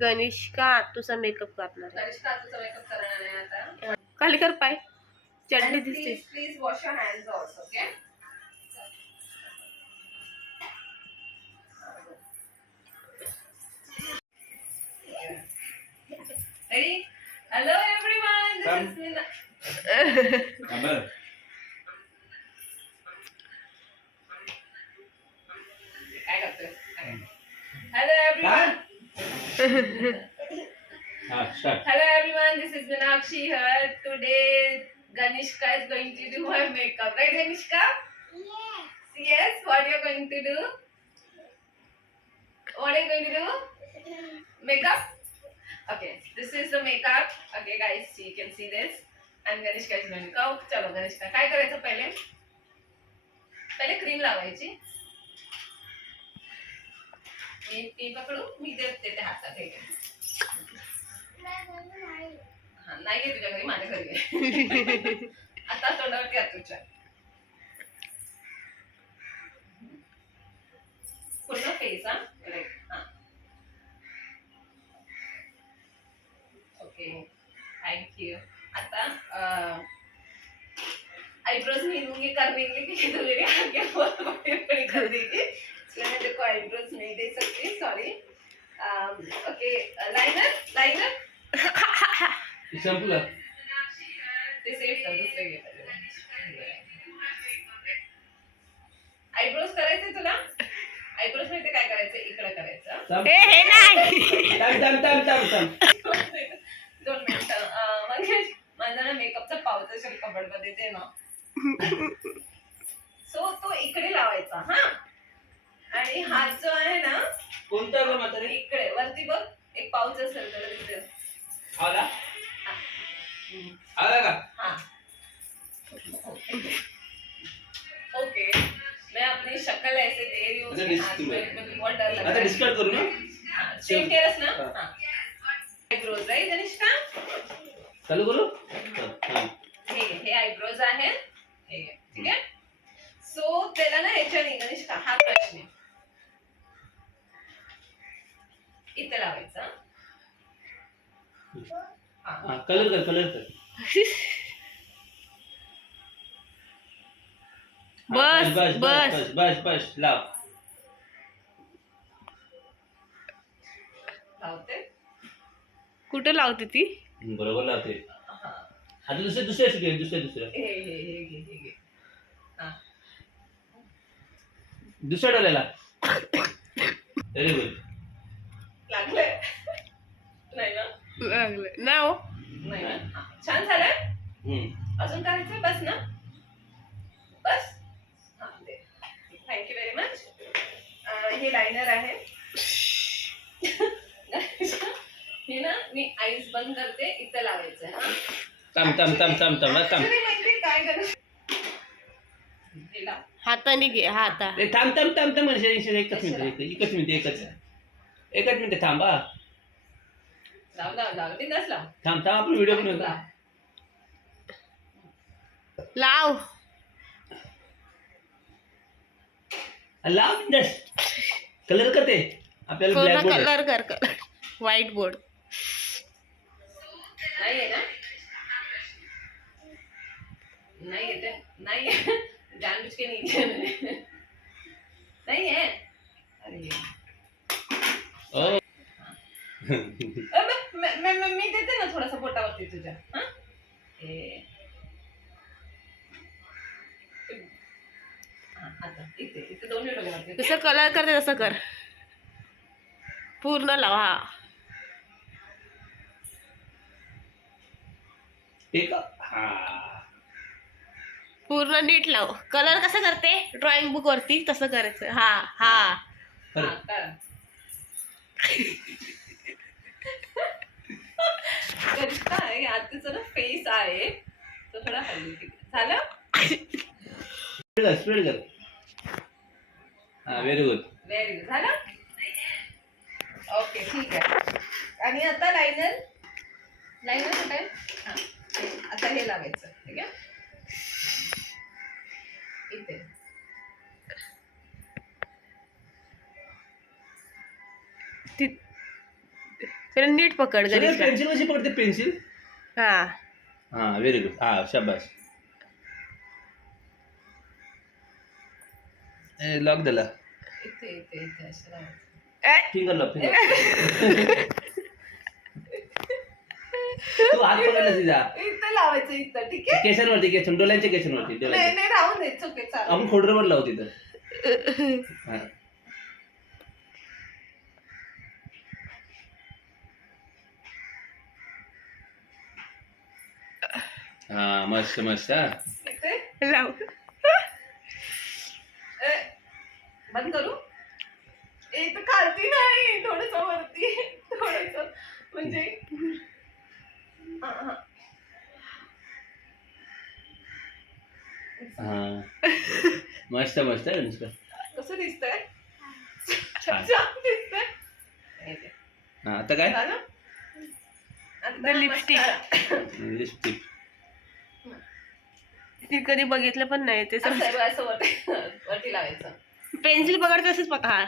Makeup करणार आहे तनिष्का तुझा मेकअप करणार आहे आता खाली कर पाय चटणी दिसते please please wash your hands also okay Ready? Hello everyone. This is Mina. Amber. काय करतोय? Hello everyone. हा Hello everyone. This is Minakshi here. Today Ganishka is going to do her makeup. Right, Ganishka? Yes. Yes. What you're going to do? What are you going to do? Makeup. Okay. This is the makeup. Okay, guys. You can see this. And Ganishka is going to go. चलो Ganishka. काय करायचं पहिले? पहिले cream लावायची. मी ती पकडू मी देते ते हातात नाही घे तुझ्या घरी माझ्या घरी आहे. आता तोंडावरती हात तुझ्या पूर्ण फेस हा? हा. ओके थैंक यू आता आईब्रोज नहीं दूंगी करने के लिए क्योंकि तो मेरे आगे बहुत बड़ी बड़ी कर देगी इसलिए मैं देखो आईब्रोज नहीं दे सकती सॉरी ओके लाइनर लाइनर संपलं ते सेफ कर दुसरे आयब्रोज करायचे तुला? आयब्रोजमध्ये काय करायचं? इकडे करायचं. हे नाही. दोन मिनिटं. म्हणजे माझा ना मेकअपचा पाऊच असेल कबडमध्ये ते ना. सो तो इकडे लावायचा हा. आणि हात जो आहे ना कोणता ग म्हातारे इकडे वरती बघ एक पाऊच असेल तर दिसेल आला. आला का? हाँ. ओके. मैं अपनी शक्ल ऐसे दे रही हूँ अच्छा, डिस- आज मेरे को बहुत डर लग आता रहा है. डिस्कार्ड करू ना? हाँ, ना हाँ. इथे लावायचं. हा. कलर कर कलर कर. बस, बस बस. बस. बस लाव. लावते. कुठं लावते ती? बरोबर लावते. हा. आता दुसरे दुसरे घे दुसरे दुसरे हे हे हे घे हे घे. हा. दुसऱ्या डोळ्याला. व्हेरी गुड लागलंय नाही ना? लागलं. ना हो. नाही ना? हा. छान झालंय अजून करायचं बस ना. बस. हा दे. थँक्यू व्हेरी मच हे लायनर आहे. हे ना मी आईस बंद करते. इथं लावायचं आहे, हा. थांब थांब थांब थांब थांब थांब. Actually माहिती काय करायचं हे लाव. हाताने घे हाता. ए, थांब थांब थांब थांब मनीषा, एकच मिनिट एक- एकच मिनिट एकच. एकच मिनिट थांब. हा लाव लाव. लाव बिंदास लाव. थांब थांब आपण व्हिडिओ बनवू. लाव. लाव. लाव बिंदास कलर का ते आपल्याला ब्लॅक बोर्ड कलर कर कलर व्हाईट बोर्ड नाही आहे ना? नाही येते नाही आहे. जानबूझ के नहीं मैंने नहीं है अरे. मैं- मैं- मैं मैं- मी देते ना थोडासा पोटावरती तुझ्या. हा? हा, जसं कलर करते तसं कर. पूर्ण लाव. हा ठीक हा. पूर्ण नीट लाव. कलर कसं करते? ड्रॉइंग बुक वरती तसं करायचं. हा हा. हा, काय आताचा ना फेस आहे तो थोडा हल्ली झालं स्प्रेड कर हा व्हेरी गुड व्हेरी गुड झालं ओके ठीक आहे आणि आता लायनर लायनर कुठे हां आता हे लावायचं ठीक आहे इथे ती पण नीट पकड गणेश पेन्सिल कशी पकडते? पेन्सिल हा. हा व्हेरी गुड हा शाबास. लॉक दिला इथे इथे इथे असं लावायचं. ए, फिंगर लॉक फिंगर तू हात पकडला तिचा. इथे लावायचं इथं ठीक आहे? केसांवरती केसन डोळ्यांच्या केसांवरती नाही डोळ्यांच्या. नाही राहून दे चुके चालेल. आपण खोडरवर लावू तिथं. हा. मस्त मस्त हा लाव ए, बंद करू ए इथं खालती नाही थोडस वरती थोडस म्हणजे हा, हा. हा मस्त मस्त आहे अनुष्का कसं दिसतंय छान. छान दिसतंय. हा आता काय झालं? लिपस्टिक. लिपस्टिक ती कधी बघितलं पण नाही ते असं आहे बघ, असं वरती वरती लावायचं. पेन्सिल पकड तसंच पकड हा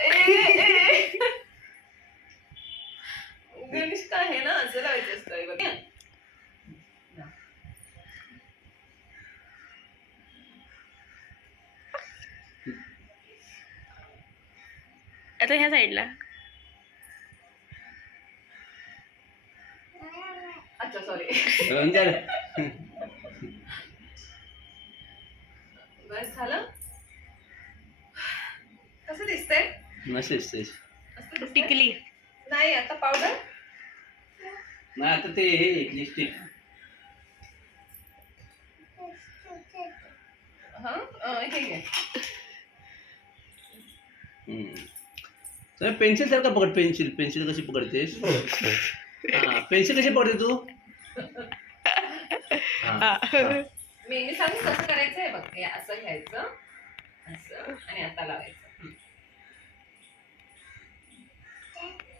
ए, ए, ए. गणेश काय आहे ना असं लावायचं असतं हे बघ. आता ह्या साईडला अच्छा सॉरी रंजन. असं दिसतंय? टिकली. नाही आता पावडर नाही आता ते हे लिपस्टिक हा हे पेन्सिल सारखं पकड पेन्सिल. पेन्सिल कशी पकडतेस? हा पेन्सिल कशी पकडते तू. मी सांगू कसं करायचं आहे बघ. हे असं घ्यायचं असं आणि आता लावायचं.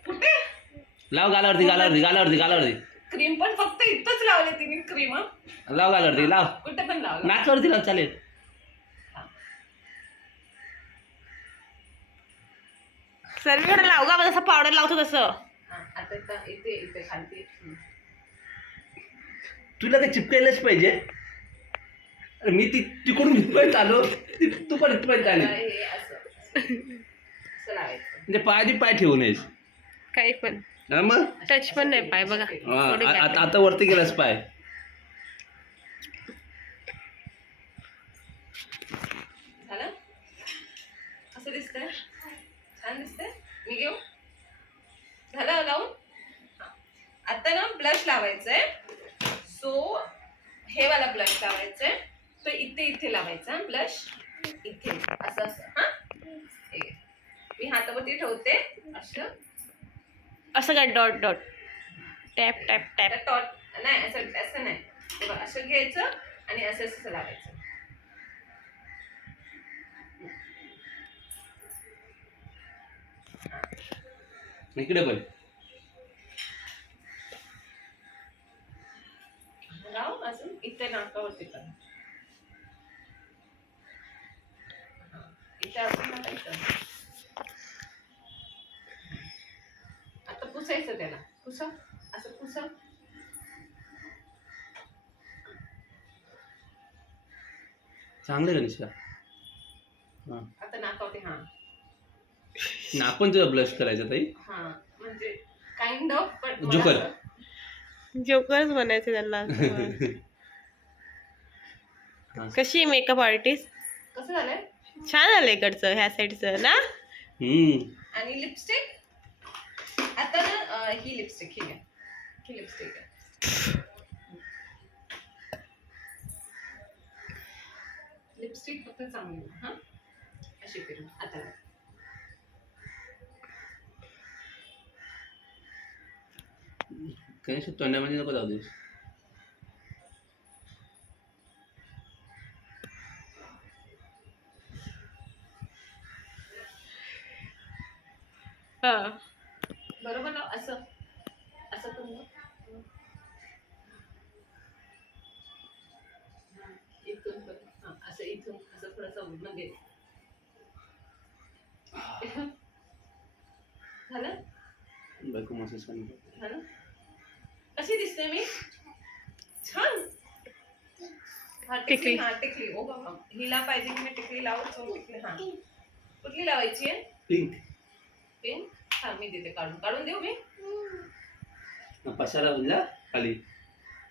कुठे? लाव गालावरती गालावरती गालावरती गालावरती. क्रीम पण फक्त इथंच लावले तिने क्रीम लाव गालावरती लाव. कुठे पण लावलं नाकावरती लाव चालेल. सर्वीकडे लाव का जसं पावडर लावतो तसं. हा, आता इथं- इथे इथे खालती. हम्म. तुला काय चिपकायलाच पाहिजे. अरे मी ती तिकडून इथपर्यंत आलो ती- तू पण इथपर्यंत आली. आता हे असं असं लावायचं. म्हणजे पायाची पाय ठेवू नयेस. काही पण. हा मग? टच पण नाही पाय बघा. हा, थोडी आ- gap आता आता वरती गेलास पाय. झालं? असं दिसतंय? छान दिसतंय? मी घेऊ? झालं लावून? हा. आता ना ब्लश लावायचंय. सो हे वाला ब्लश लावायचंय. तो इथे इथे लावायचा ब्लश. इथे असं असं. हा? हे घे. मी हातावरती ठेवते. असं. असं काय dot dot. Tap tap tap. टॉट नाही असं असं नाही. हे बघ, असं घ्यायचं आणि असं असं लावायचं. इकडे पण चांगलं गणेशला हा. आता नाकावरती हा. तुझं ब्लश करायचं ताई? हा म्हणजे काइंड ऑफ पण जोकर. जोकरच बनायचं त्यांना. असं. कशी मेकअप आर्टिस्ट कसं झालंय? छान आलं इकडचं ह्या साईडचं ना? हम्म. आणि लिपस्टिक आता ना अं, ही लिपस्टिक ही घ्या. ही लिपस्टिक आहे. लिपस्टिक फक्त चांगली हा? अशी करून आता. गणेश तोंडामध्ये नको जाऊ देस हा. बरोबर ना? असं. असं करून थोडंसं झालं? बायको मसाज करणार. हा ना? कशी दिसते मी? छान. हा, टिकली. हा टिकली. ओ बाबा हिला पाहिजे की मी टिकली लावू so टिकली. हा. कुठली लावायची आहे? पिंक पिंक हा मी देते काढून. काढून देऊ मी? पसारा म्हणजे खाली.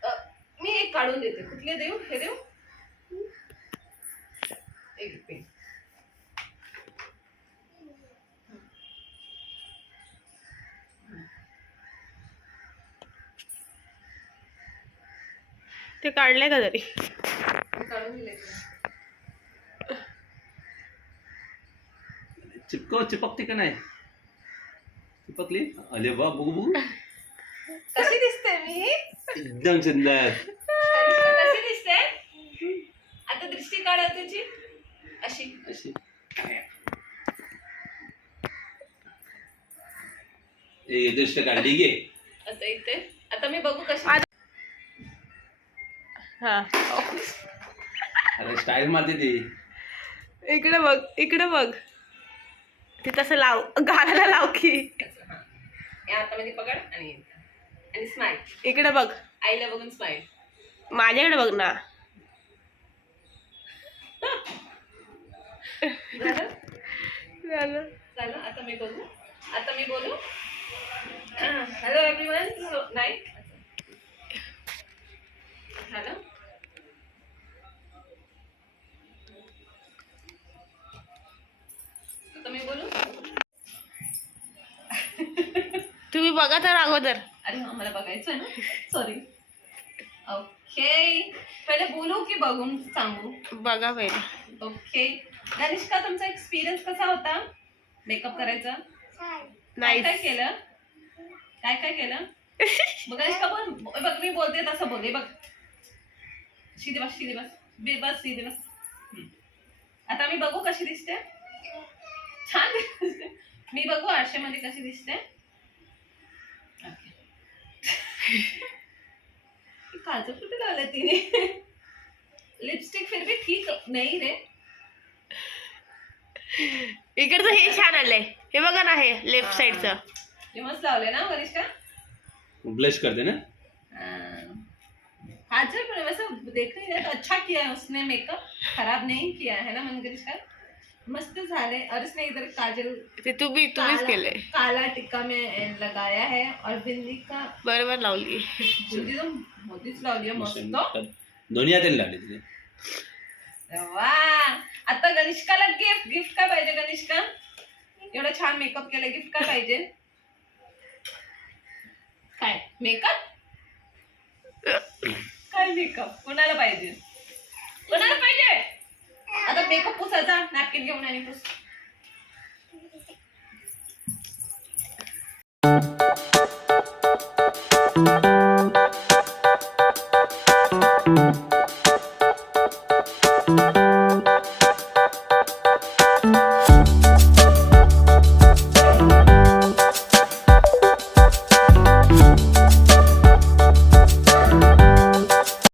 अ, मी एक काढून देते. कुठले देऊ? हे देऊ? एक पिंक ते काढलंय का तरी. चिपको चिपकते का नाही? चिपकली? अरे वा बघू बघू. कशी दिसते मी? एकदम सुंदर. कशी दिसते? आता दृष्टी काढ तुझी. अशी. अशी. ए दृष्ट काढली गे. आता इथे. आता मी बघू कशी. हा. अरे स्टाईल मारते ती. इकडे बघ इकडे बघ. ते तसं लाव गालाला लाव की. हा. या हातामध्ये पकड आणि आणि स्माईल इकडे बघ. आईला बघून स्माईल माझ्याकडे बघ ना. झालं? झालं. आता मी बघू आता मी बोलू? हॅलो एव्हरीवन सो नाही? आता मी बोलू? तुम्ही बघा तर अगोदर. अरे हा मला बघायचं आहे ना. सॉरी ओके पहिले बोलू की बघून सांगू? बघा पहिले. ओके गनिष्का तुमचा एक्सपिरियन्स कसा होता? मेकअप करायचा? काय काय केलं? काय काय केलं? मग गनिष्का बोल बघ मी बोलते तसं बोल हे बघ. शिदे बस शिदे बस बे बस शिदे बस हम्म. आता मी बघू कशी दिसते. छान दिसते. मी बघू आरशामध्ये कशी दिसते. काजल कुठे लावलं तिने? लिपस्टिक फिर भी ठीक नाही रे. इकडचं हे छान आलंय. हे बघा ना हे लेफ़्ट साईडचं हे मस्त लावले ना वरिष्ठा? ब्लश करते ना? काजल पर वैसे देख रही है तो अच्छा किया है उसने मेकअप खराब नहीं किया है ना मंगेश का? मस्त झाले. और उसने इधर काजल ते तुम्ही तुम्हीच काला- केलंय. काला टिक्का में लगाया है और बिंदी का बरोबर लावली. बिंदी तो मोतीच लावली मस्त। दोन्ही हाताने तिथे वा. आता गणिष्काला गिफ्ट गिफ्ट काय पाहिजे गणिष्का एवढा छान मेकअप केला गिफ्ट काय पाहिजे? काय मेकअप काय मेकअप कोणाला पाहिजे? कोणाला पाहिजे? आता मेकअप पुसायचा नॅपकिन घेऊन आणि पुस.